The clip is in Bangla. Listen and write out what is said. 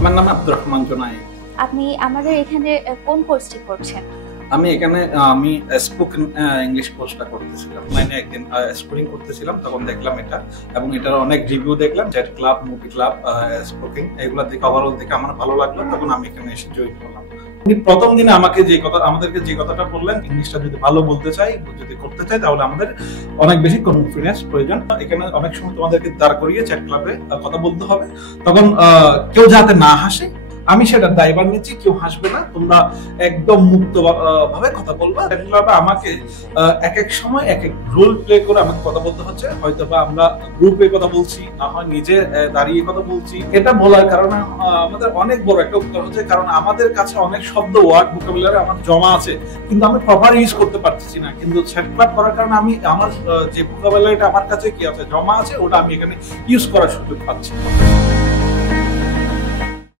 আমার নাম আব্দুর রহমান জোনাই। আপনি আমাদের এখানে কোন কোর্সটি করছেন? আমি এখানে স্পোকেন ইংলিশ কোর্সটা করতেছিলাম। অনলাইনে একদিন স্ক্রলিং করতেছিলাম, তখন দেখলাম এটা, এবং এটার অনেক রিভিউ দেখলাম, chat club, movie club, spoken, এগুলো দেখে ওভারঅল দেখে আমার ভালো লাগলো। তখন আমি এখানে এসে জয়েন করলাম। প্রথম দিনে আমাদেরকে যে কথাটা বললেন, ইংলিশটা যদি ভালো বলতে চাই, যদি করতে চাই, তাহলে আমাদের অনেক বেশি কনফিডেন্স প্রয়োজন। এখানে অনেক সময় তোমাদেরকে দাঁড় করিয়ে চ্যাট ক্লাবে কথা বলতে হবে, তখন কেউ যাতে না হাসে, আমি সেটা দায়ভার নিচ্ছি, কেউ হাসবে না, তোমরা একদম মুক্ত ভাবে কথা বলবা। আমাকে এক এক সময় এক এক রোল প্লে করে আমাকে কথা বলতে হচ্ছে। হয়তো বা আমরা গ্রুপে কথা বলছি, না হয় নিজে দাঁড়িয়ে কথা বলছি। এটা বলার কারণে আমাদের অনেক বড় একটা উপকার হচ্ছে, কারণ আমাদের কাছে অনেক শব্দ, ওয়ার্ড, ভোকাবুলারি আমার জমা আছে, কিন্তু আমি প্রপার ইউজ করতে পারতেছি না। কিন্তু চ্যাট ক্লাব করার কারণে আমি আমার যে ভোকাবুলারিটা আমার কাছে কি আছে, জমা আছে, ওটা আমি এখানে ইউজ করার সুযোগ পাচ্ছি।